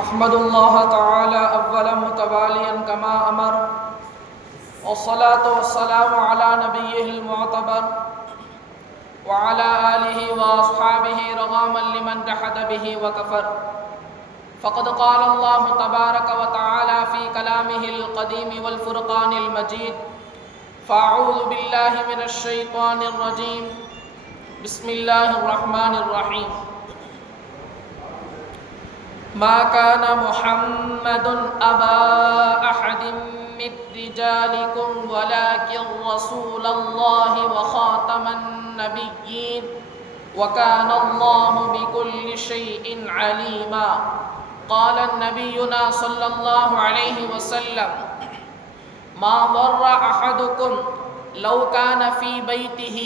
أحمد الله تعالى أولا متواليا كما أمر، والصلاة والسلام على نبيه المعتبر وعلى آله وأصحابه رغاما لمن جحد به وكفر. فقد قال الله تبارك وتعالى في كلامه القديم والفرقان المجيد: فأعوذ بالله من الشيطان الرجيم، بسم الله الرحمن الرحيم. ما كان محمد أبا أحد من رجالكم ولكن رسول الله وخاتم النبيين وكان الله بكل شيء عليما. قال نبينا صلى الله عليه وسلم: ما ضر أحدكم لو كان في بيته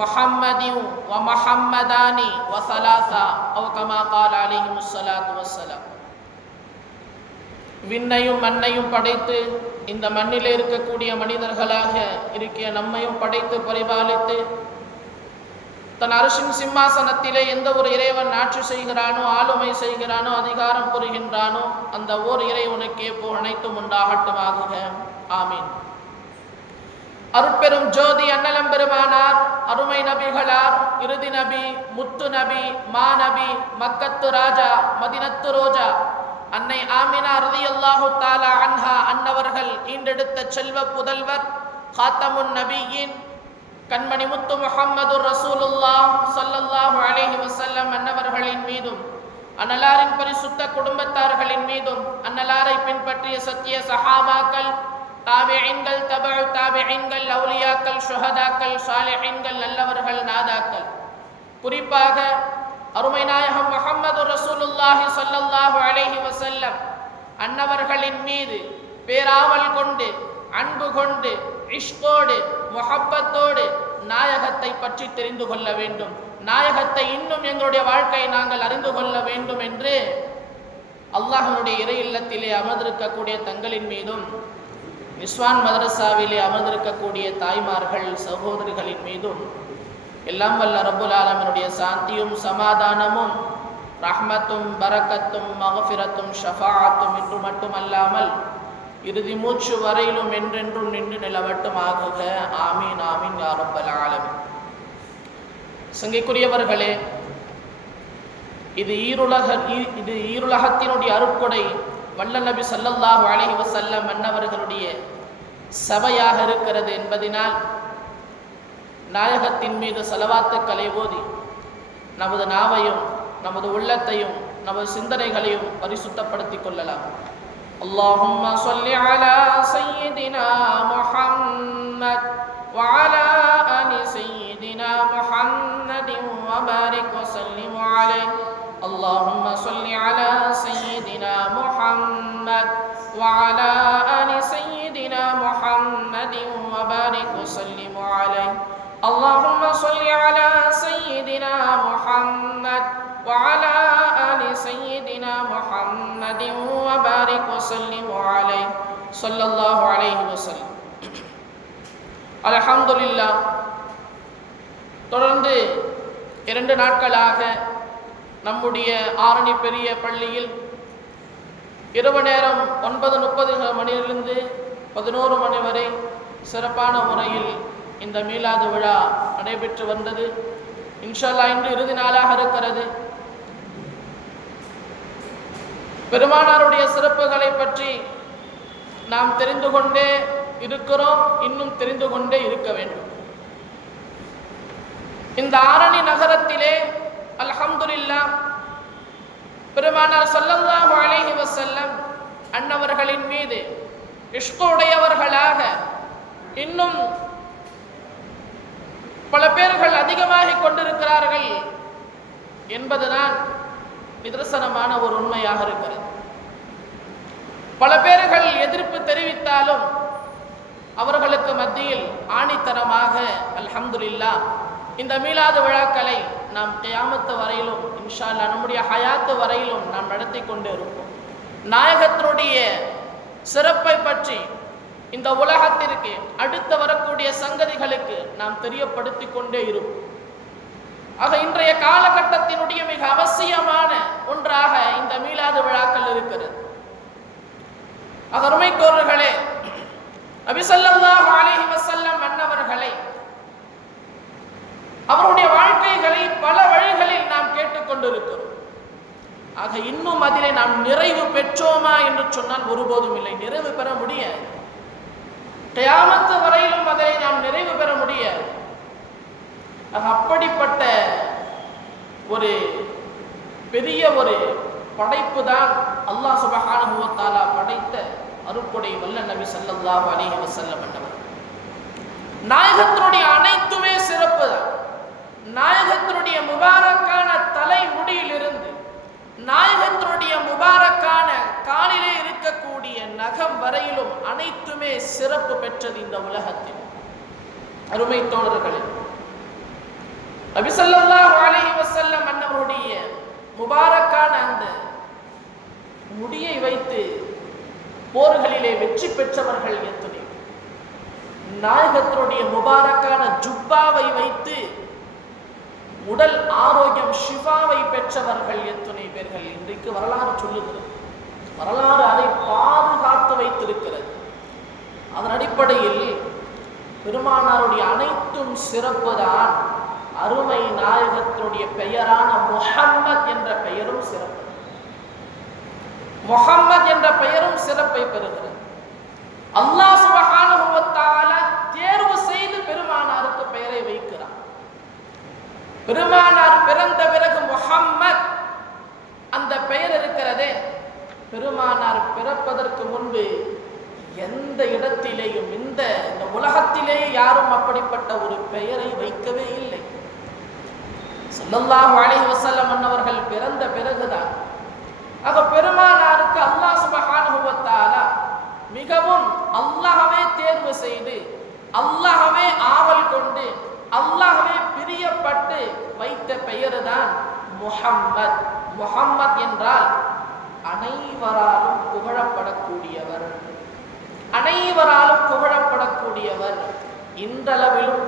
محمد ومحمدان وثلاثة أو كما قال عليه الصلاة والسلام. விண்ணையும் மண்ணையும் படைத்து இந்த மண்ணிலே இருக்கக்கூடிய மனிதர்களாக இருக்கிய நம்மையும் படைத்து பரிபாலித்து தன் அரசின் சிம்மாசனத்திலே எந்த ஒரு இறைவன் ஆட்சி செய்கிறானோ, ஆளுமை செய்கிறானோ, அதிகாரம் புரிகின்றானோ அந்த ஓர் இறைவனுக்கே அனைத்தும் உண்டாகட்டுமாக. ஆமீன். அருட்பெரும் ஜோதி அண்ணலம் பெருமானார் அருமை நபிகளார் இறுதி நபி முத்து நபி மாநபி மக்கத்து ராஜா மதினத்து ரோஜா அன்னை ஆமினா ரலியல்லாஹு தஆலா அன்ஹா அன்னவர்கள் ஈண்டெடுத்த செல்வ புதல்வர் காத்தமுன் நபியின் கண்மணி முத்து முஹம்மது ரசூலுல்லாஹ் ஸல்லல்லாஹு அலைஹி வஸல்லம் அன்னவர்களின் மீதும் அன்னலாரின் பரிசுத்த குடும்பத்தார்களின் மீதும் அன்னலாரை பின்பற்றிய சத்திய சஹாபாக்கள், தாபிஈன்கள், தபஉ தாபிஈன்கள், அவுலியாக்கள், ஷுஹதாக்கள், சாலிஹீன்கள், நல்லவர்கள், நாதாக்கள், குறிப்பாக அருமை நாயகம் முஹம்மது ரசூலுல்லாஹி ஸல்லல்லாஹு அலைஹி வஸல்லம் அன்னவர்களின் மீது பேராவல் கொண்டு, அன்பு கொண்டு, இஷ்கோடு, முஹப்பத்தோடு நாயகத்தை பற்றி தெரிந்து கொள்ள வேண்டும், நாயகத்தை இன்னும் எங்களுடைய வாழ்க்கையை நாங்கள் அறிந்து கொள்ள வேண்டும் என்று அல்லாஹ்வுடைய இறை இல்லத்திலே அமர்ந்திருக்கக்கூடிய தங்களின் மீதும், நிஸ்வான் மதரசாவிலே அமர்ந்திருக்கக்கூடிய தாய்மார்கள், சகோதரிகளின் மீதும் எல்லாம் வல்ல ரப்புல் ஆலமீனுடைய சாந்தியும் சமாதானமும் ரஹ்மத்தும் பரக்கத்தும் மக்ஃபிரத்தும் ஷஃபாஅத்தும் இன்று மட்டுமல்லாமல் இறுதி மூச்சு வரையிலும் என்றென்றும் நின்று நிலவட்டுமாக. ஆமீன் ஆமீன் யா ரப்பல் ஆலமீன். சங்கைக்குரியவர்களே, இது ஈருலகத்தினுடைய அருட்கொடை வல்ல நபி ஸல்லல்லாஹு அலைஹி வஸல்லம் அன்னவர்களுடைய சபையாக இருக்கிறது என்பதினால் நாயகத்தின் மீது ஸலவாத்துக்களை ஓதி நமது நாவையும் நமது உள்ளத்தையும் நமது சிந்தனைகளையும் பரிசுத்தப்படுத்திக் கொள்ளலாம். அல்லாஹும்ம ஸல்லி அலா சய்யிதினா முஹம்மத் வ அலா ஆலி சய்யிதினா முஹம்மதின் வ பாரிக் வ ஸல்லிம் அலைஹி. اللهم صل على سيدنا محمد وعلى آل سيدنا محمد وبارك وسلم عليه. اللهم صل على سيدنا محمد وعلى آل سيدنا محمد وبارك وسلم عليه صلى الله عليه وسلم. الحمد لله. தொடர்ந்து 2 நாட்களாக நம்முடைய ஆரணி பெரிய பள்ளியில் இரவு நேரம் 9:30 மணியிலிருந்து 11 மணி வரை சிறப்பான முறையில் இந்த மீலாது விழா நடைபெற்று வந்தது. இன்ஷா அல்லாஹ் இன்று இறுதி நாளாக இருக்கிறது. பெருமானாருடைய சிறப்புகளை பற்றி நாம் தெரிந்து கொண்டே இருக்கிறோம், இன்னும் தெரிந்து கொண்டே இருக்க வேண்டும். இந்த ஆரணி நகரத்திலே அல்ஹம்துலில்லாஹ் பெருமானார் ஸல்லல்லாஹு அலைஹி வஸல்லம் அன்னவர்களின் மீது இஷ்குடையவர்களாக இன்னும் பல பேர்கள் அதிகமாகிக் கொண்டிருக்கிறார்கள் என்பதுதான் நிதர்சனமான ஒரு உண்மையாக இருக்கிறது. பல பேர்கள் எதிர்ப்பு தெரிவித்தாலும் அவர்களுக்கு மத்தியில் ஆணித்தரமாக அல்ஹம்துலில்லாஹ் இந்த மீலாது விழாக்களை நாம் கியாமத்து வரையிலும் இன்ஷா அல்லாஹ் நம்முடைய ஹயாத்து வரையிலும் நாம் நடத்தி கொண்டே இருப்போம். நாயகத்தினுடைய சிறப்பை பற்றி இந்த உலகத்திற்கு அடுத்து வரக்கூடிய சங்கதிகளுக்கு நாம் தெரியப்படுத்தி கொண்டே இருப்போம். ஆக இன்றைய காலகட்டத்தினுடைய மிக அவசியமான ஒன்றாக இந்த மீலாது விழாக்கள் இருக்கிறது. அருமைத்தோர்களே, நபி ஸல்லல்லாஹு அலைஹி வஸல்லம் அன்னவர்களை அவருடைய வாழ்க்கைகளை பல வழிகளில் நாம் கேட்டுக்கொண்டிருக்கிறோம். ஆக இன்னும் அதிலே நாம் நிறைவு பெற்றோமா என்று சொன்னால் ஒருபோதும் இல்லை, நிறைவு பெற முடியாது. கியாமத் வரையிலும் அதை நாம் நிறைவு பெற முடியாது. அப்படிப்பட்ட ஒரு பெரிய ஒரு படைப்பு தான் அல்லாஹ் சுப்ஹானஹு வ தஆலா படைத்த அருட்கொடை வல்ல நபி ஸல்லல்லாஹு அலைஹி வஸல்லம் என்பவர். நாயகத்தினுடைய அனைத்துமே சிறப்பு தான். நாயகத்தினுடைய முபாரக்கான தலைமுடியிலிருந்து நாயகத்தினுடைய முபாரக்கான காலிலே இருக்கக்கூடிய நகம் வரையிலும் அனைத்துமே சிறப்பு பெற்றது இந்த உலகத்தில். அருமை தோழர்களே, நபி ஸல்லல்லாஹு அலைஹி வஸல்லம் அன்னவருடைய முபாரக்கான அந்த முடியை வைத்து போர்களிலே வெற்றி பெற்றவர்கள் எத்தனை. நாயகத்தினுடைய முபாரக்கான ஜுப்பாவை வைத்து உடல் ஆரோக்கியம் ஷிஃபாவை பெற்றவர்கள் எத்தனை பேர்கள். இன்றைக்கு வரலாறு சொல்லுகிறது, வரலாறு அதை பாதுகாத்து வைத்திருக்கிறது. அதன் அடிப்படையில் பெருமானாருடைய அனைத்தும் சிறப்பு தான். அருமை நாயகத்தினுடைய பெயரான முஹம்மத் என்ற பெயரும் சிறப்பு. முஹம்மத் என்ற பெயரும் சிறப்பை பெறுகிறது. அல்லாஹ் சுப்ஹானஹு வ தஆலா தேர்வு செய்து பெருமானாருக்கு பெயரை வைக்கிறார். பெருமானார் பிறந்த பிறகு முஹம்மத் அந்த பெயர் இருக்கிறதே, பெருமானார் பிறப்பதற்கு முன்பு எந்த இடத்திலேயும் இந்த உலகத்திலேயே யாரும் அப்படிப்பட்ட ஒரு பெயரை வைக்கவே இல்லை. ஸல்லல்லாஹு அலைஹி வஸல்லம் அன்னவர்கள் பிறந்த பிறகுதான் ஆக பெருமானாருக்கு அல்லாஹ் சுப்ஹானஹு வ தஆலா மிகவும் அல்லாஹ்வே தேர்வு செய்து அல்லாஹ்வே ஆவல் கொண்டு அல்லாஹ்வே பிரியப்பட்டு வைத்த பெயர் தான் முஹம்மத். முஹம்மத் என்றால் அனைவராலும் புகழப்படக்கூடியவர், அனைவராலும் புகழப்படக்கூடியவர். இன்றளவிலும்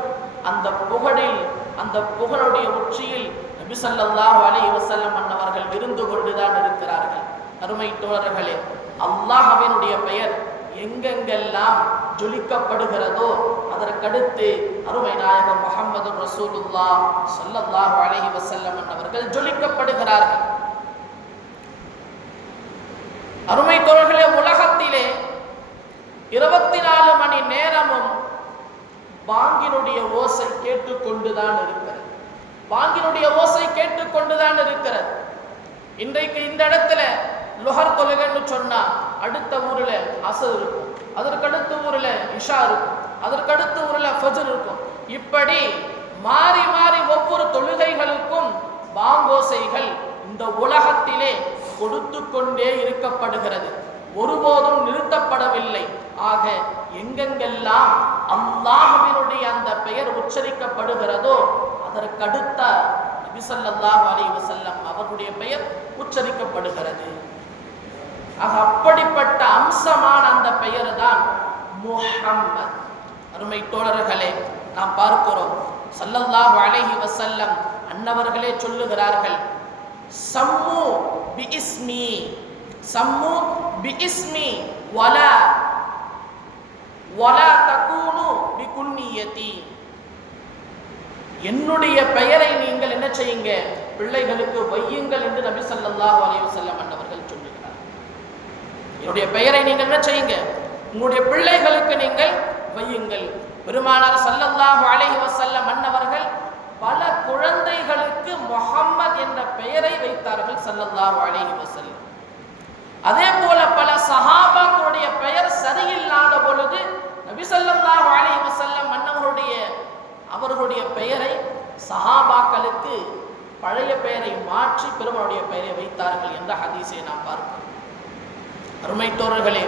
அந்த புகழில், அந்த புகழுடைய உச்சியில் நபி ஸல்லல்லாஹு அலைஹி வஸல்லம் அன்னவர்கள் இருந்து கொண்டுதான் இருக்கிறார்கள். அருமை தோழர்களே, அல்லாஹ்வினுடைய பெயர் எங்கெங்கெல்லாம் ஜொலிக்கப்படுகிறதோ அதற்கடுத்து அருமை நாயகம் முஹம்மது ரசூலுல்லாஹ் ஸல்லல்லாஹு அலைஹி வஸல்லம் அன்னவர்கள் ஜொலிக்கப்படுகிறார்கள். அருமை தோழர்களே, உலகத்திலே 24 மணி நேரமும் பாங்கினுடைய ஓசை கேட்டுக்கொண்டுதான் இருக்கிறது. பாங்கினுடைய ஓசை கேட்டுக்கொண்டுதான் இருக்கிறது. இன்றைக்கு இந்த இடத்துல லுஹர் தொழுகைன்னு சொன்னா அடுத்த ஊர்ல அஸர் இருக்கும், அதற்கடுத்த ஊர்ல இஷா இருக்கும், அதற்கடுத்த ஊர்ல ஃபஜ்ர் இருக்கும். இப்படி மாறி மாறி ஒவ்வொரு தொழுகைகளுக்கும் பாங்கோசைகள் இந்த உலகத்திலே கொடுத்து கொண்டே இருக்கப்படுகிறது, ஒருபோதும் நிறுத்தப்படவில்லை. ஆக எங்கெங்கெல்லாம் அல்லாஹ்வினுடைய அந்த பெயர் உச்சரிக்கப்படுகிறதோ அதற்கடுத்த நபி ஸல்லல்லாஹு அலைஹி வஸல்லம் அவருடைய பெயர் உச்சரிக்கப்படுகிறது. ஆக அப்படிப்பட்ட அம்சமான அந்த பெயர் தான் முஹம்மத். அருமை தோழர்களே, நாம் பார்க்கிறோம் ஸல்லல்லாஹு அலைஹி வஸல்லம் அன்னவர்களே சொல்லுகிறார்கள், சம்மு பிஇஸ்மி, சம்மு பிஇஸ்மி வலா வலா தகூனு பிகுன்னியதி. என்னுடைய பெயரை நீங்கள் என்ன செய்யுங்க, பிள்ளைகளுக்கு வையுங்கள் என்று நபி ஸல்லல்லாஹு அலைஹி வஸல்லம் அன்னவர்கள் சொல்லுகிறார். என்னுடைய பெயரை நீங்கள் என்ன செய்யுங்க, உங்களுடைய பிள்ளைகளுக்கு நீங்கள் வையுங்கள். பெருமானார் ஸல்லல்லாஹு அலைஹி வஸல்லம் அன்னவர்கள் பல குழந்தைகளுக்கு முஹம்மத் என்ற பெயரை வைத்தார்கள் ஸல்லல்லாஹு அலைஹி வஸல்லம். அதே போல பல சஹாபாக்களுடைய பெயர் சரியில்லாத பொழுது நபி ஸல்லல்லாஹு அலைஹி வஸல்லம் அவர்களுடைய பெயரை சஹாபாக்களுக்கு பழைய பெயரை மாற்றி பெருமானுடைய பெயரை வைத்தார்கள் என்ற ஹதீஸை நாம் பார்க்கிறோம். அருமை தோழர்களே,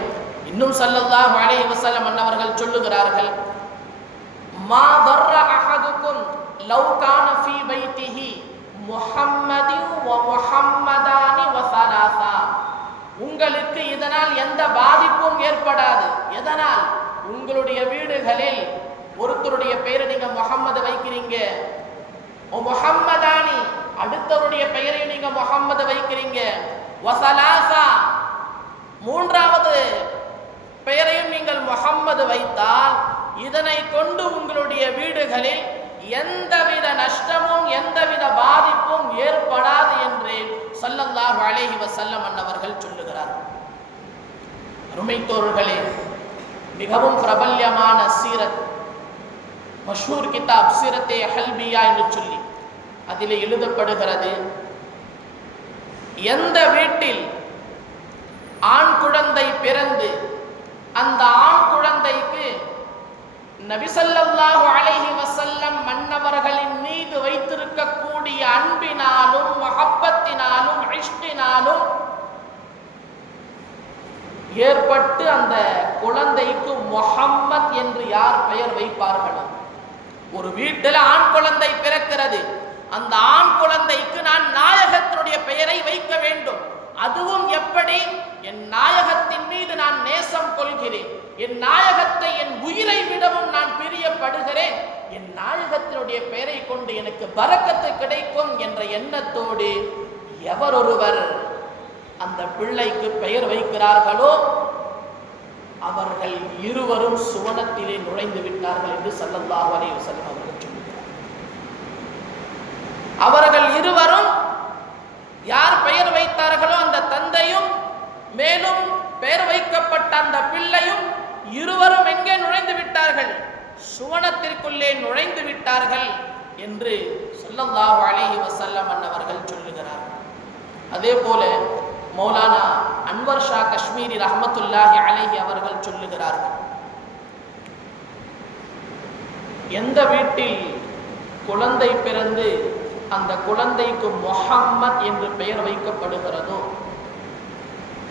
இன்னும் ஸல்லல்லாஹு அலைஹி வஸல்லம் அன்னவர்கள் சொல்லுகிறார்கள், மா தர்ர அஹதுக்கும் லவ் கான ஃபீ பைத்திஹி முஹம்மதின் வ முஹம்மதானி வ ஸலாஸா. உங்களுக்கு இதனால் எந்த பாதிப்பும் ஏற்படாது. எதனால்? உங்களுடைய வீடுகளில் ஒருத்தருடைய பெயரை நீங்க முஹம்மது வைக்கிறீங்க, முஹம்மதான நீங்க முஹம்மது வைக்கிறீங்க, வசலாசா மூன்றாவது பெயரையும் நீங்கள் முஹம்மது வைத்தால் இதனை கொண்டு உங்களுடைய வீடுகளில் எந்தவித நஷ்டமும் எந்தவித பாதிப்பும் ஏற்படாது என்று ஸல்லல்லாஹு அலைஹி வஸல்லம் அன்னவர்கள் சொல்லுகிறார். அருமைத்தோர்களே, மிகவும் பிரபல்யமான சீரத், மஷூர் கிதாப் சீரத்தே ஹல்பியா என்று சொல்லி அதில் எழுதப்படுகிறது, எந்த வீட்டில் ஆண் குழந்தை பிறந்து அந்த ஆண் குழந்தைக்கு நபி ஸல்லல்லாஹு அலைஹி வஸல்லம் மன்னவர்களின் மீது வைத்திருக்கக்கூடிய அன்பினாலும் மஹப்பத்தினாலும் இஷ்கினாலும் ஏற்பட்டு அந்த குழந்தைக்கு முஹம்மத் என்று யார் பெயர் வைப்பார்களோ, ஒரு வீட்டில் ஆண் குழந்தை பிறக்கிறது, அந்த ஆண் குழந்தைக்கு நான் நாயகத்தினுடைய பெயரை வைக்க வேண்டும். அதுவும் எப்படி? என் நாயகத்தின் மீது நான் நேசம் கொள்கிறேன், என் நாயகத்தை என் உயிரை விடவும் நான் பிரியப்படுகிறேன், என் நாயகத்தினுடைய பெயரை கொண்டு எனக்கு பரக்கத்து கிடைக்கும் என்ற எண்ணத்தோடு எவரொருவர் அந்த பிள்ளைக்கு பெயர் வைக்கிறார்களோ அவர்கள் இருவரும் சுவனத்திலே நுழைந்து விட்டார்கள் என்று ஸல்லல்லாஹு அலைஹி வஸல்லம் அவர்கள் சொல்கிறார். அவர்கள் இருவரும் யார் பெயர் வைத்தார்களோ அந்த தந்தையும் மேலும் பெயர் வைக்கப்பட்ட அந்த பிள்ளையும் இருவரும் எங்கே நுழைந்து விட்டார்கள்? சுவனத்திற்குள்ளே நுழைந்து விட்டார்கள் என்று ஸல்லல்லாஹு அலைஹி வஸல்லம் அன்னவர்கள் சொல்லுகிறார்கள். அதே போல மௌலானா அன்வர் ஷா காஷ்மீரி ரஹ்மத்துல்லாஹி அலைஹி அவர்கள் சொல்லுகிறார்கள், எந்த வீட்டில் குழந்தை பிறந்து அந்த குழந்தைக்கு முஹம்மத் என்று பெயர் வைக்கப்படுகிறதோ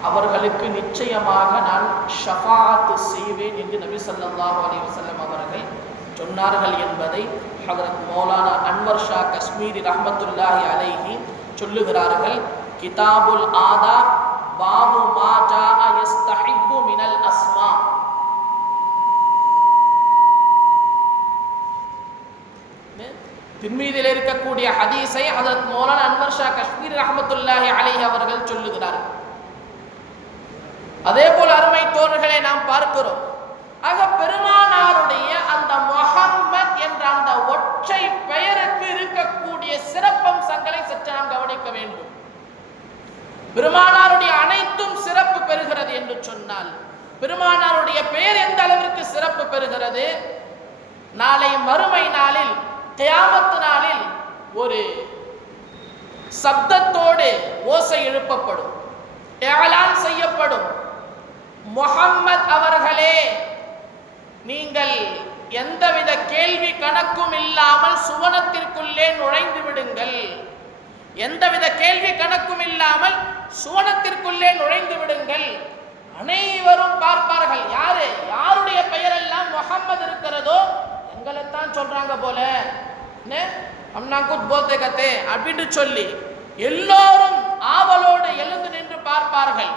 அவர்களுக்கு நிச்சயமாக நான் ஷஃபாஅத் செய்வேன் என்று நபி ஸல்லல்லாஹு அலைஹி வஸல்லம் அவர்கள் சொன்னார்கள் என்பதை ஹஜ்ரத் மௌலானா அன்வர் ஷா காஷ்மீரி ரஹ்மத்துல்லாஹி அலைஹி சொல்லுகிறார்கள். கிதாபுல் ஆதாப் பாபு மா ஜாஅ யஸ்தஹிப்பு மினல் அஸ்மா. திர்மிதியில் இருக்கக்கூடிய ஹதீஸை ஹஜ்ரத் மௌலானா அன்வர் ஷா காஷ்மீரி ரஹ்மத்துல்லாஹி அலைஹி அவர்கள் சொல்லுகிறார்கள். அதே போல அருமை தோழர்களை நாம் பார்க்கிறோம். ஆக பெருமானாருடைய அந்த முஹம்மத் என்ற அந்த ஒற்றை பெயருக்கு இருக்கக்கூடிய சிறப்பம்சங்களை சற்று நாம் கவனிக்க வேண்டும். பெருமானாருடைய அனைத்தும் சிறப்பு பெறுகிறது என்று சொன்னால் பெருமானாருடைய பெயர் எந்த அளவிற்கு சிறப்பு பெறுகிறது? நாளை மறுமை நாளில் கியாமத் நாளில் ஒரு சப்தத்தோடு ஓசை எழுப்பப்படும், ஏலான் செய்யப்படும், முஹம்மத் அவர்களே நீங்கள் எந்தவித கேள்வி கணக்கும் இல்லாமல் சுவனத்திற்குள்ளே நுழைந்து விடுங்கள், எந்தவித கேள்வி கணக்கும் இல்லாமல் சுவனத்திற்குள்ளே நுழைந்து விடுங்கள். அனைவரும் பார்ப்பார்கள், யாரு யாருடைய பெயரெல்லாம் முஹம்மது இருக்கிறதோ எங்களைத்தான் சொல்றாங்க போல, அம்னா குத் போல்தே கத்தே அப்படின்னு சொல்லி எல்லோரும் ஆவலோடு எழுந்து நின்று பார்ப்பார்கள்.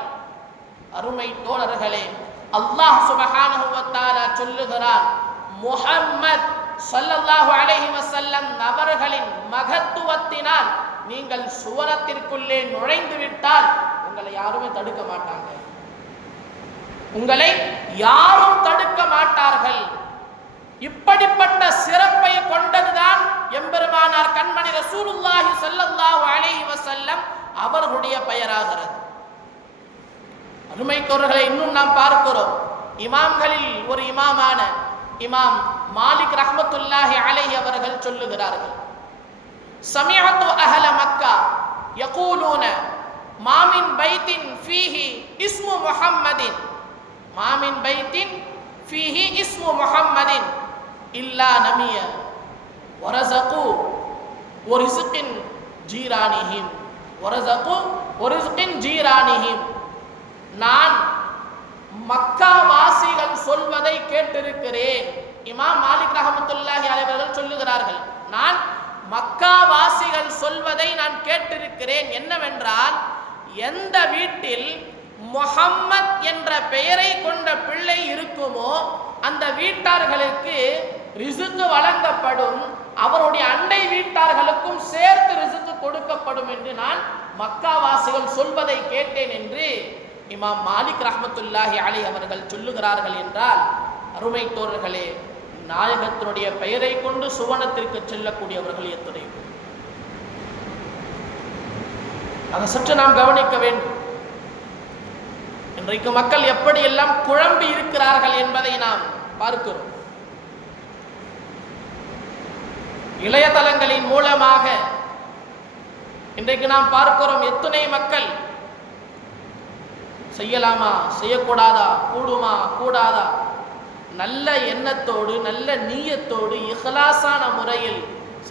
அருமை தோழர்களே, அல்லாஹ் சுப்ஹானஹு வ தஆலா சொல்லுகிறார், முஹம்மத் ஸல்லல்லாஹு அலைஹி வஸல்லம் அவர்களின் மகத்துவத்தினால் நீங்கள் சுவனத்திற்குள்ளே நுழைந்து விட்டால் உங்களை யாருமே தடுக்க மாட்டாங்க, உங்களை யாரும் தடுக்க மாட்டார்கள். இப்படிப்பட்ட சிறப்பை கொண்டதுதான் எம்பெருமானார் கண்மணி ரசூலுல்லாஹி ஸல்லல்லாஹு அலைஹி வஸல்லம் அவர்களுடைய பெயராகிறது. அருமை தோழர்களை, இன்னும் நாம் பார்க்கிறோம், இமாம்களில் ஒரு இமாமான இமாம் மாலிக் ரஹ்மத்துல்லாஹி அலைஹி அவர்கள் சொல்லுகிறார்கள், சமிஅத்து அஹ்ல மக்கா யகூலூன மா மின் பைத்தின் ஃபீஹி இஸ்மு முஹம்மதின், மா மின் பைத்தின் ஃபீஹி இஸ்மு முஹம்மதின் இல்லா நமிய வரஸகு வரிஸ்கின் ஜீரானிஹிம், வரஸகு வரிஸ்கின் ஜீரானிஹிம். நான் மக்கா வாசிகள் சொல்வதை கேட்டிருக்கிறேன். இமாம் மாலிக் ரஹ்மத்துல்லாஹி அலைஹி அவர்கள் சொல்லுகிறார்கள், நான் மக்கா வாசிகள் சொல்வதை நான் கேட்டிருக்கிறேன். என்னவென்றால், எந்த வீட்டில் முஹம்மத் என்ற பெயரை கொண்ட பிள்ளை இருக்குமோ அந்த வீட்டார்களுக்கு ரிசுக்கு வழங்கப்படும், அவருடைய அண்டை வீட்டார்களுக்கும் சேர்த்து ரிசுக்கு கொடுக்கப்படும் என்று நான் மக்காவாசிகள் சொல்வதை கேட்டேன் என்று இமாம் மாலிக் ரஹ்மத்துல்லாஹி அலைஹி அவர்கள் சொல்லுகிறார்கள் என்றால், அருமை தோழர்களே, நாயகத்தினுடைய பெயரை கொண்டு சுவனத்திற்கு செல்லக்கூடியவர்கள் எத்தனை பேர்? அதை சற்று நாம் கவனிக்க வேண்டும். இன்றைக்கு மக்கள் எப்படியெல்லாம் குழம்பி இருக்கிறார்கள் என்பதை நாம் பார்க்கிறோம். இளையதளங்களின் மூலமாக இன்றைக்கு நாம் பார்க்கிறோம் எத்தனை மக்கள் செய்யலாமா, செய்யக்கூடாதா, கூடுமா, கூடாதா, நல்ல எண்ணத்தோடு நல்ல நீயத்தோடு இஹ்லாஸான முறையில்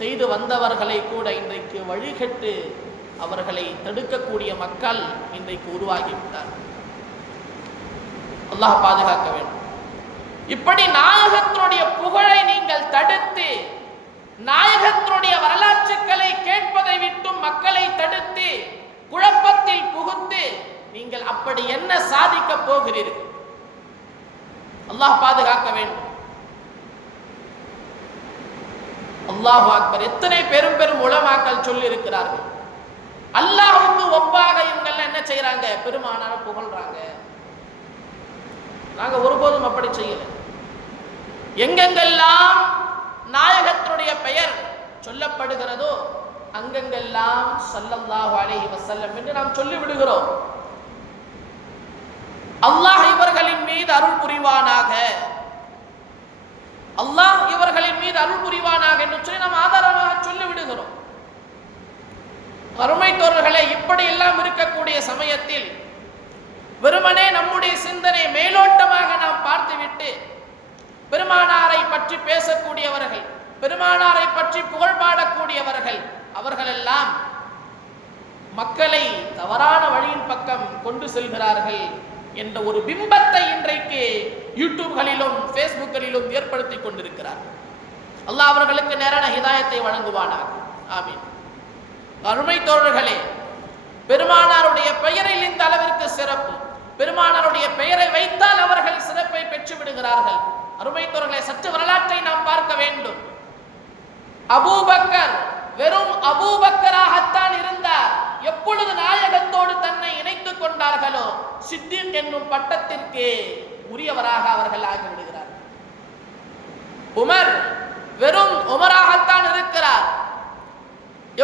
செய்து வந்தவர்களை கூட இன்றைக்கு வழிகட்டு அவர்களை தடுக்கக்கூடிய மக்கள் இன்றைக்கு உருவாகிவிட்டார். அல்லாஹ் பாதுகாக்க வேண்டும். இப்படி நாயகத்தினுடைய புகழை நீங்கள் தடுத்து, நாயகத்தினுடைய வரலாற்றுக்களை கேட்பதை விட்டும் மக்களை தடுத்து குழப்பத்தில் புகுத்து நீங்கள் அப்படி என்ன சாதிக்க போகிறீர்கள்? அல்லாஹ் பாதுகாக்க வேண்டும். அல்லாஹு அக்பர். எத்தனை பெரும் பெரும் உலமாக்கள் சொல்லி இருக்கிறார்கள், அல்லாஹ்வுக்கு ஒப்பாக இவங்க என்ன செய்யறாங்க, பெருமானார புகழ்றாங்க. நாங்க ஒருபோதும் அப்படி செய்யல. எங்கெங்கெல்லாம் நாயகத்தினுடைய பெயர் சொல்லப்படுகிறதோ அங்கெங்கெல்லாம் ஸல்லல்லாஹு அலைஹி வஸல்லம் என்று நாம் சொல்லி விடுகிறோம். அல்லாஹ் இவர்களின் மீது அருள் புரிவானாக, அல்லாஹ் இவர்களின் மீது அருள் புரிவானாக என்று சொல்லி நாம் ஆதாரமாக சொல்லி விடுகிறோம். அருமை தோழர்களே, இப்படி எல்லாம் இருக்கக்கூடிய சமயத்தில் வெறுமனே நம்முடைய சிந்தனை மேலோட்டமாக நாம் பார்த்துவிட்டு பெருமானாரை பற்றி பேசக்கூடியவர்கள், பெருமானாரை பற்றி புகழ் பாடக்கூடியவர்கள், அவர்களெல்லாம் மக்களை தவறான வழியின் பக்கம் கொண்டு செல்கிறார்கள் என்ற ஒரு பிம்பத்தை இன்றைக்கு யூடியூப்களிலும் ஃபேஸ்புக்கிலும் ஏற்படுத்தி கொண்டிருக்கிறார்கள். அல்லாஹ் அவர்களுக்கு நேரான ஹிதாயத்தை வழங்குவானாக. ஆமீன். அருமை தோழர்களே, பெருமானாருடைய பெயரில் இந்த அளவிற்கு சிறப்பு, பெருமானாருடைய பெயரை வைத்தால் அவர்கள் சிறப்பை பெற்று விடுகிறார்கள். அருமை தோழர்களே, சற்று வரலாற்றை நாம் பார்க்க வேண்டும். அபூபக்கர் வெறும் அபூபக்கராகத்தான் இருந்தார். எப்பொழுது நாயகத்தோடு தன்னை இணைத்துக் கொண்டார்களோ சித்திக் என்னும் பட்டத்திற்கு உரியவராக அவர்கள் ஆகிவிடுகிறார். உமர் வெறும் உமராகத்தான் இருக்கிறார்.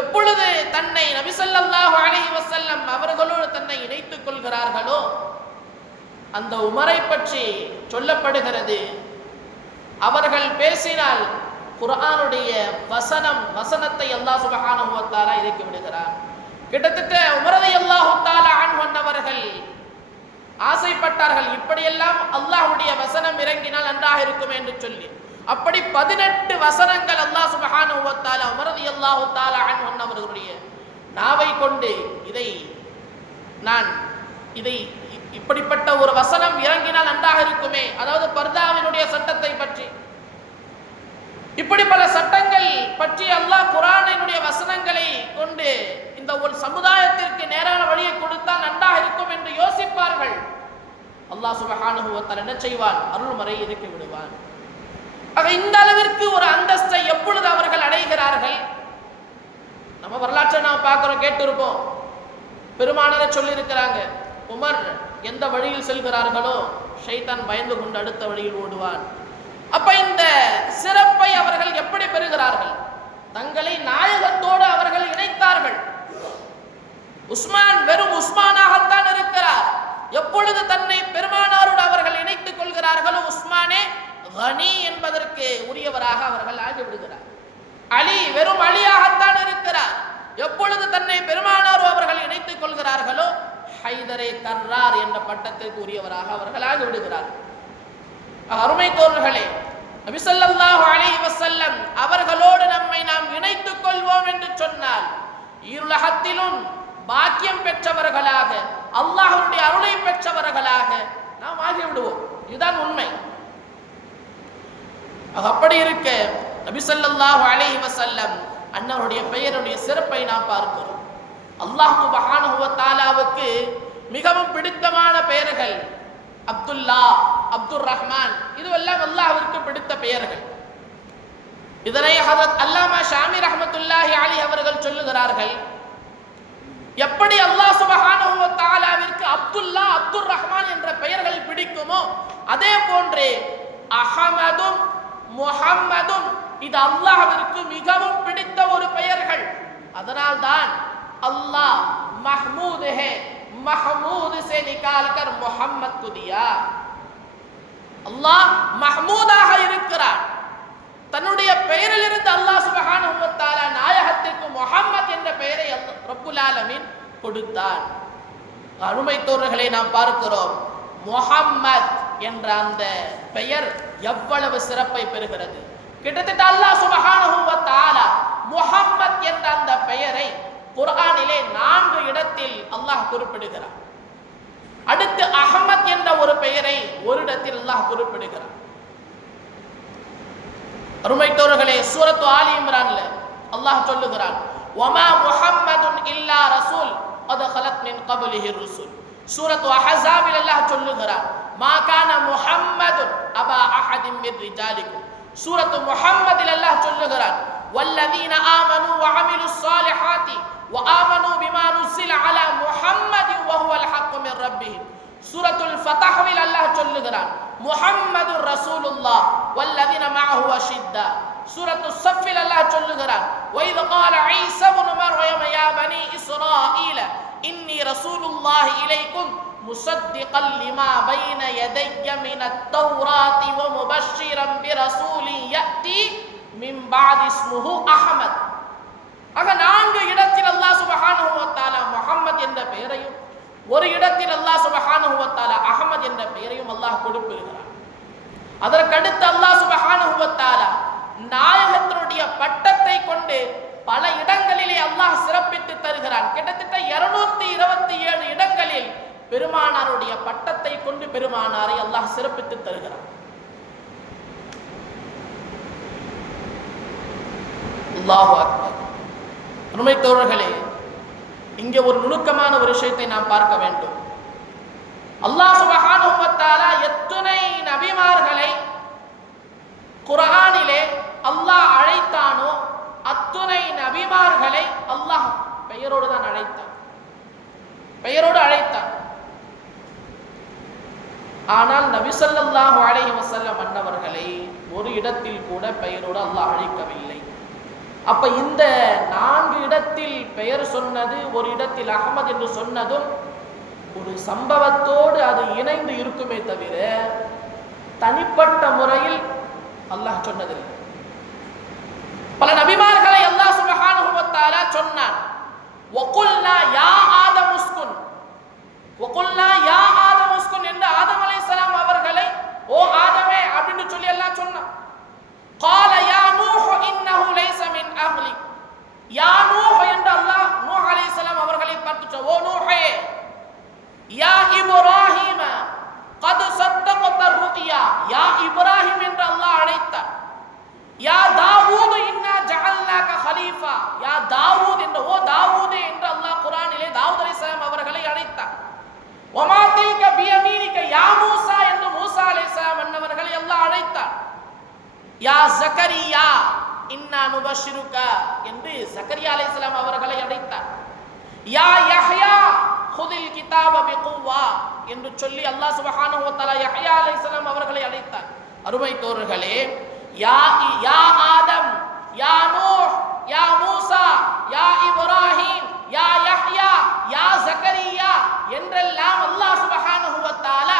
எப்பொழுது தன்னை நபி ஸல்லல்லாஹு அலைஹி வஸல்லம் அவர்களோடு தன்னை இணைத்துக் கொள்கிறார்களோ அந்த உமரை பற்றி சொல்லப்படுகிறது, அவர்கள் பேசினால் குர்ஆனுடைய வசனத்தை அல்லாஹ் சுப்ஹானஹு வ தஆலா இறக்கி விடுகிறார். கிட்டத்தட்ட உமர் ரலியல்லாஹு தஆலா அன்ஹு அவர்கள் ஆசைப்பட்டார்கள், இப்படியெல்லாம் அல்லாஹ்வுடைய வசனம் இறங்கினால் நன்றாக இருக்கும் என்று சொல்லி. அப்படி 18 வசனங்கள் அல்லாஹ் சுப்ஹானஹு வ தஆலா உமர் ரலியல்லாஹு தஆலா அன்ஹு அவர்களுடைய நாவை கொண்டு இதை இப்படிப்பட்ட ஒரு வசனம் இறங்கினால் நன்றாக இருக்குமே, அதாவது பர்தாவினுடைய சட்டத்தை பற்றி, இப்படி பல சட்டங்கள் பற்றி அல்லாஹ் குர்ஆனினுடைய வசனங்களை கொண்டு இந்த ஒரு சமுதாயத்திற்கு நேரான வழியை கொடுத்தால் நன்றாக இருக்கும் என்று யோசிப்பார்கள். அல்லாஹ் சுப்ஹானஹு வ தஆலா என்ன செய்வான், அருள்மறை இறக்கி விடுவான். ஆக இந்த அளவிற்கு ஒரு அந்தஸ்தை எப்பொழுது அவர்கள் அடைகிறார்கள்? நம்ம வரலாற்றை நாம் பார்க்கிறோம், கேட்டிருப்போம். பெருமானாரை சொல்லி இருக்கிறாங்க, உமர் எந்த வழியில் செல்கிறார்களோ ஷைத்தான் பயந்து கொண்டு அடுத்த வழியில் ஓடுவான். அப்ப இந்த சிறப்பை அவர்கள் எப்படி பெறுகிறார்கள்? தங்களை நாயகத்தோடு அவர்கள் இணைத்தார்கள். உஸ்மான் வெறும் உஸ்மானாகத்தான் இருக்கிறார். எப்பொழுது தன்னை பெருமானாரோடு அவர்கள் இணைத்துக் கொள்கிறார்களோ உஸ்மானே கனி என்பதற்கு உரியவராக அவர்கள் ஆகிவிடுகிறார். அலி வெறும் அலியாகத்தான் இருக்கிறார். எப்பொழுது தன்னை பெருமானாரோ அவர்கள் இணைத்துக் கொள்கிறார்களோ ஹைதரே கர்ரார் என்ற பட்டத்திற்கு உரியவராக அவர்கள் ஆகிவிடுகிறார். அருமை தோழர்களே, நபி ஸல்லல்லாஹு அலைஹி வஸல்லம் அவர்களோடு நம்மை நாம் இணைத்துக் கொள்வோம் என்று சொன்னால் இருளகத்திலும் பாக்கியம் பெற்றவர்களாக, அல்லாஹ்வுடைய அருளை பெற்றவர்களாக நாம் ஆகிவிடுவோம். இதுதான் உண்மை. அப்படி இருக்க நபி ஸல்லல்லாஹு அலைஹி வஸல்லம் அன்னருடைய பெயருடைய சிறப்பை நாம் பார்க்கிறோம். அல்லாஹ் சுப்ஹானஹு வ தஆலாவுக்கு மிகவும் பிடித்தமான பெயர்கள் அப்துல்லா, அப்துர் ரஹ்மான், இதுவெல்லாம் அல்லாஹ்விற்கு பிடித்த பெயர்கள். இதனை ஹஜ்ரத் அல்லாமா ஷாமி ரஹ்மத்துல்லாஹி அலைஹி அவர்கள் சொல்லுகிறார்கள், எப்படி அல்லாஹ் சுப்ஹானஹு வ தஆலாவிற்கு அப்துல்லா, அப்துர் ரஹ்மான் என்ற பெயர்கள் பிடிக்குமோ அதே போன்றே அஹமதும் முஹம்மதும் இது அல்லாஹ்விற்கு மிகவும் பிடித்த ஒரு பெயர்கள். அதனால்தான் अल्लाह महमूद है, महमूद से निकाल कर मोहम्मद को दिया. அல்லாஹ் மஹ்மூதாக இருக்கிறார். தன்னுடைய பெயரிலிருந்து அல்லாஹ் சுப்ஹானஹு வ தஆலா நாயகத்திற்கு முஹம்மத் என்ற பெயரை ரப்புல் ஆலமீன் கொடுத்தார். அருமை தோழர்களே, நாம் பார்க்கிறோம் முஹம்மத் என்ற அந்த பெயர் எவ்வளவு சிறப்பை பெறுகிறது. கிட்டத்தட்ட அல்லாஹ் சுப்ஹானஹு வ தஆலா முஹம்மத் என்ற அந்த பெயரை குர்ஆனிலே 4 இடத்தில் அல்லாஹ் குறிப்பிடுகிறார். அடுத்து அஹ்மத் என்ற ஒரு பெயரை ஒரு இடத்தில் அல்லாஹ் குறிப்பிடுகிறார். அருமை தோழர்களே, சூரத்து ஆலி இம்ரான்ல அல்லாஹ் சொல்லுகிறான், வமா முஹம்மதுன் இல்லா ரசூல் கத் கலத் மின் கப்லிஹி ருசுல். சூரத்து அஹ்ஸாபில் அல்லாஹ் சொல்லுகிறான், மா கான முஹம்மதுன் அபா அஹதின் மின் ரிஜாலிக்கும். சூரத்து முஹம்மதில் அல்லாஹ் சொல்லுகிறான், வல்லதீன ஆமனு வ அமிலுஸ் ஸாலிஹாத்தி وآمنوا بما نزل على محمد وهو الحق من ربهم. சூரத்துல் ஃபத்ஹில் அல்லாஹ் சொல்லுகிறான், முஹம்மதுர் ரசூலுல்லாஹ் வல்லதீன மஅஹு அஷித்தா. சூரத்துஸ் ஸஃப்பில் அல்லாஹ் சொல்லுகிறான், وإذ قال عيسى ابن مريم يا بني إسرائيل إني رسول الله إليكم مصدقا لما بين يدي من التوراة ومبشرا برسول يأتي من بعد اسمه أحمد. ஆக 4 இடத்தில் அல்லாஹ் சுப்ஹானஹு வ தஆலா முஹம்மத் என்ற பெயரையும், ஒரு இடத்தில் அல்லாஹ் சுப்ஹானஹு வ தஆலா அஹ்மத் என்ற பெயரையும் அல்லாஹ் கொடுத்திருக்கிறார். அதற்கடுத்து அல்லாஹ் சுப்ஹானஹு வ தஆலா நாயகத்தினுடைய பட்டத்தை கொண்டு பல இடங்களிலே அல்லாஹ் சிறப்பித்து தருகிறான். கிட்டத்தட்ட 227 இடங்களில் பெருமானாருடைய பட்டத்தை கொண்டு பெருமானாரை அல்லாஹ் சிறப்பித்து தருகிறான். அல்லாஹு அக்பர். அருமை தோழர்களே, இங்கே ஒரு நுணுக்கமான ஒரு விஷயத்தை நாம் பார்க்க வேண்டும். அல்லாஹ் சுப்ஹானஹு வ தஆலா எத்தனை நபிமார்களை குர்ஆனிலே அல்லாஹ் அழைத்தானோ அத்துணை நபிமார்களை அல்லாஹ் பெயரோடு தான் அழைத்தான், பெயரோடு அழைத்தான். ஆனால் நபி ஸல்லல்லாஹு அலைஹி வஸல்லம் அன்னவர்களை ஒரு இடத்தில் கூட பெயரோடு அல்லாஹ் அழைக்கவில்லை. அப்ப இந்த 4 இடத்தில் பெயர் சொன்னது, ஒரு இடத்தில் அஹ்மத் என்று சொன்னதும் ஒரு சம்பவத்தோடு அது இணைந்து இருக்குமே தவிர தனிப்பட்ட முறையில் அல்லாஹ் சொன்னதில்லை. பல நபிமார்களை அல்லாஹ் சுப்ஹானஹு வ தஆலா சொன்னான், வகுல்னா யா ஆதம் உஸ்குன், வகுல்னா யா ஆதம் உஸ்குன் என்று ஆதம் அலைஹிஸ்ஸலாம் அவர்களை ஓ ஆதமே அப்படின்னு சொல்லி அல்லாஹ் சொன்னான். قال يا نوح انه ليس من اهلك. யா நூஹ் என்று அல்லாஹ் நூஹ் அலைஹிஸ்ஸலாம் அவர்களை பார்த்து ஓ நூஹே, யா இப்ராஹீம் قد صدقت الرؤيا. யா இப்ராஹிம் என்று அல்லாஹ் அழைத்தார். யா தாவூத் இன்னா ஜஅல்னாக خليفة. யா தாவூத் என்ற ஓ தாவூதே என்று அல்லாஹ் குர்ஆனிலே தாவூத் அலைஹிஸ்ஸலாம் அவர்களை அழைத்தார். வமா தில்க பியமீனிக யா மூசா என்று மூசா அலைஹிஸ்ஸலாம் அன்னவர்களை அல்லாஹ் அழைத்தார். யா ஜக்கரியா இன்னா நுபஷிருக என்று ஜக்கரியா அலைஹிஸ்ஸலாம் அவர்களை அழைத்தார். யா யஹ்யா குதில் கிதாப பிகுவா என்று சொல்லி அல்லாஹ் சுப்ஹானஹு வ தஆலா யஹ்யா அலைஹிஸ்ஸலாம் அவர்களை அழைத்தார். அருமை தோழர்களே, யா ஆதம், யா நூஹ், யா மூசா, யா இப்ராஹிம், யா யஹ்யா, யா ஜக்கரியா என்றெல்லாம் அல்லாஹ் சுப்ஹானஹு வ தஆலா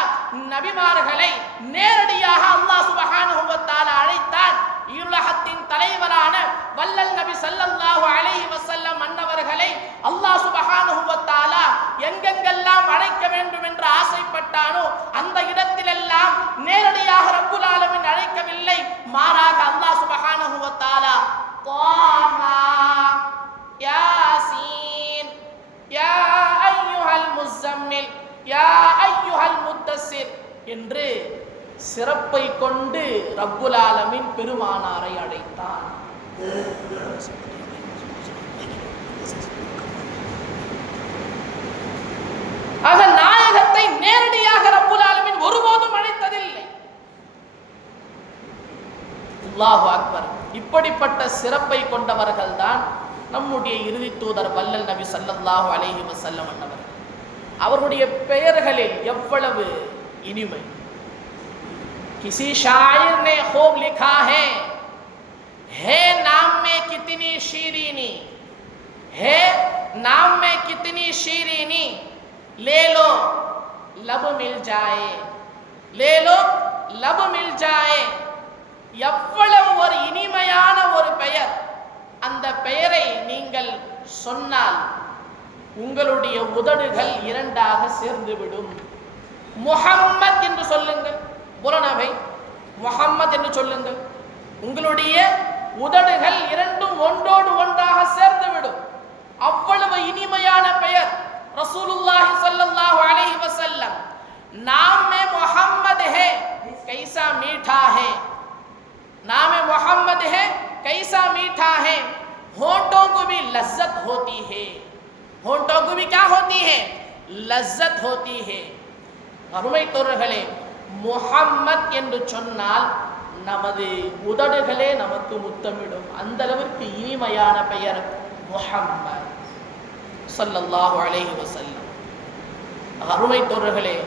நபிமார்களை நேரடியாக அல்லாஹ் சுப்ஹானஹு வ தஆலா அழைத்தான். ஈருலகத்தின் தலைவரான வல்லல் நபி ஸல்லல்லாஹு அலைஹி வஸல்லம் அன்னவர்களை அல்லாஹ் சுப்ஹானஹு வ தஆலா எங்கெங்கெல்லாம் அழைக்க வேண்டும் என்று ஆசைப்பட்டானோ அந்த இடத்திலெல்லாம் நேரடியாக ரப்புல் ஆலமீன் அழைக்கவில்லை. மாறாக அல்லாஹ் சுப்ஹானஹு வ தஆலா தாஹா, யாசீன், யா அய்யுஹல் முஸம்மில், யா அய்யுஹல் முத்தஸிர் என்று சிறப்பை கொண்டு ரப்புல் ஆலமீன் பெருமானாரை அழைத்தார். ஆக நாயகத்தை நேரடியாக ரப்புல் ஆலமீன் ஒருபோதும் அழைத்ததில்லை. அல்லாஹு அக்பர். இப்படிப்பட்ட சிறப்பை கொண்டவர்கள் தான் நம்முடைய இறுதி தூதர் வல்லல் நபி ஸல்லல்லாஹு அலைஹி வஸல்லம் அன்னவர். அவருடைய பெயர்களில் எவ்வளவு இனிமை. किसी शायर ने खूब लिखा है नाम में कितनी शीरीनी, है नाम में कितनी शीरीनी, ले लो लब मिल जाए, ले लो लब मिल जाए. எவ்வளவு ஒரு இனிமையான ஒரு பெயர். அந்த பெயரை நீங்கள் சொன்னால் உங்களுடைய உதடுகள் இரண்டாக சேர்ந்துவிடும். முஹம்மத் என்று சொல்லுங்கள், புறநபை முஹம்மத் என்று சொல்லுங்கள், உங்களுடைய உதடுகள் இரண்டும் ஒன்றோடு ஒன்றாக சேர்ந்துவிடும். அவ்வளவு இனிமையான பெயர் ரசூலுல்லாஹி ஸல்லல்லாஹு அலைஹி வஸல்லம். नाम में मोहम्मद है कैसा मीठा है, नाम में मोहम्मद है कैसा मीठा है, होंठों को भी लज्जत होती है, होंठों को भी क्या होती है, लज्जत होती है. அருமை தோழர்களே, முஹம்மத் என்று சொன்னால் நமது உதடுகளே நமக்கு முத்தமிடும். அந்த அளவிற்கு இனிமையான பெயர் முஹம்மத் ஸல்லல்லாஹு அலைஹி வஸல்லம். அருமை தோழர்களே,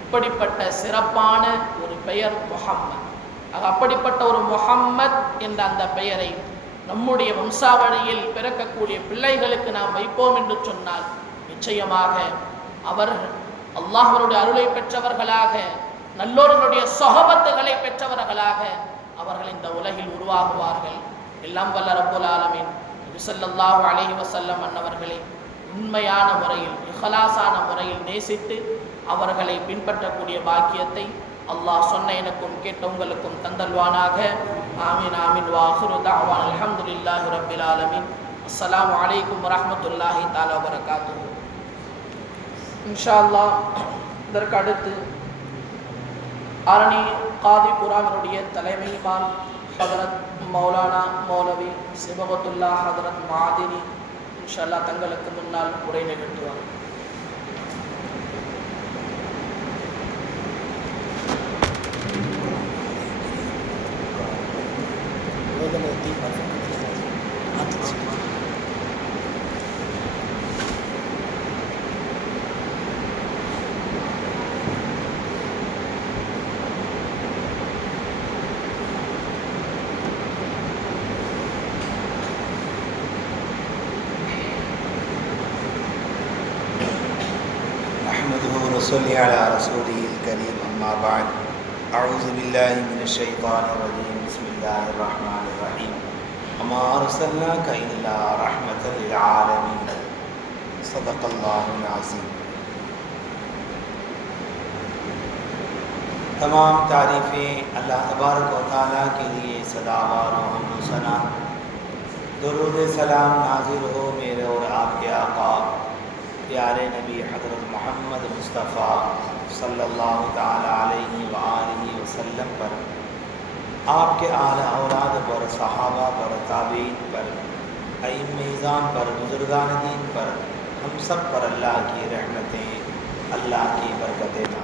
இப்படிப்பட்ட சிறப்பான ஒரு பெயர் முஹம்மத். அப்படிப்பட்ட ஒரு முஹம்மத் என்ற அந்த பெயரை நம்முடைய வம்சாவளியில் பிறக்கக்கூடிய பிள்ளைகளுக்கு நாம் வைப்போம் என்று சொன்னால் நிச்சயமாக அவர்கள் அல்லாஹ்வுடைய அருளை பெற்றவர்களாக, நல்லோர்களுடைய சொஹபத்துகளை பெற்றவர்களாக அவர்கள் இந்த உலகில் உருவாகுவார்கள். எல்லாம் வல்ல ரப்புல் ஆலமீன் நபி ஸல்லல்லாஹு அலைஹி வஸல்லம் அன்னவர்களை உண்மையான முறையில், இஹ்லாஸான முறையில் நேசித்து அவர்களை பின்பற்றக்கூடிய பாக்கியத்தை அல்லாஹ் சொன்ன எனக்கும் கேட்ட உங்களுக்கும் தந்தல்வானாக. ஆமீன் ஆமீன். வாஹிரு தஅவானா அல்ஹம்துலில்லாஹி ரப்பில் ஆலமீன். அஸ்ஸலாமு அலைக்கும் வரஹ்மத்துல்லாஹி தஆலா வபரகாத்துஹு. இன்ஷா அல்லாஹ் இதற்கு அடுத்து ஆரணி காதிபுராவினுடைய தலைமை இமாம் ஹதரத் மௌலானா மௌலவி சிபகத்துல்லா ஹதரத் மாதினி இன்ஷா அல்லாஹ் தங்களுக்கு முன்னால் உரை நிகழ்த்துவார். صلي على رسوله الكريم أما بعد أعوذ بالله من الشيطان الرجيم بسم الله الرحمن الرحيم وما أرسلناك إلا رحمة للعالمين صدق الله العظيم. तमाम तारीफ़ें अल्लाह तबारक व तआला के लिए सदाबार व हम्द सना, दुरूद सलाम नाजिल हो मेरे और आपके आका प्यारे नबी हज़रत मोहम्मद मुस्तफ़ा सल्लल्लाहु ताला अलैहि व आलिहि वसल्लम पर, आपके आला औलाद पर, सहाबा पर, ताबीन पर, अइम्मे-ए-इज़ाम पर, बुज़ुर्गान दीन पर, हम सब पर अल्लाह की रहमतें, अल्लाह की बरकतें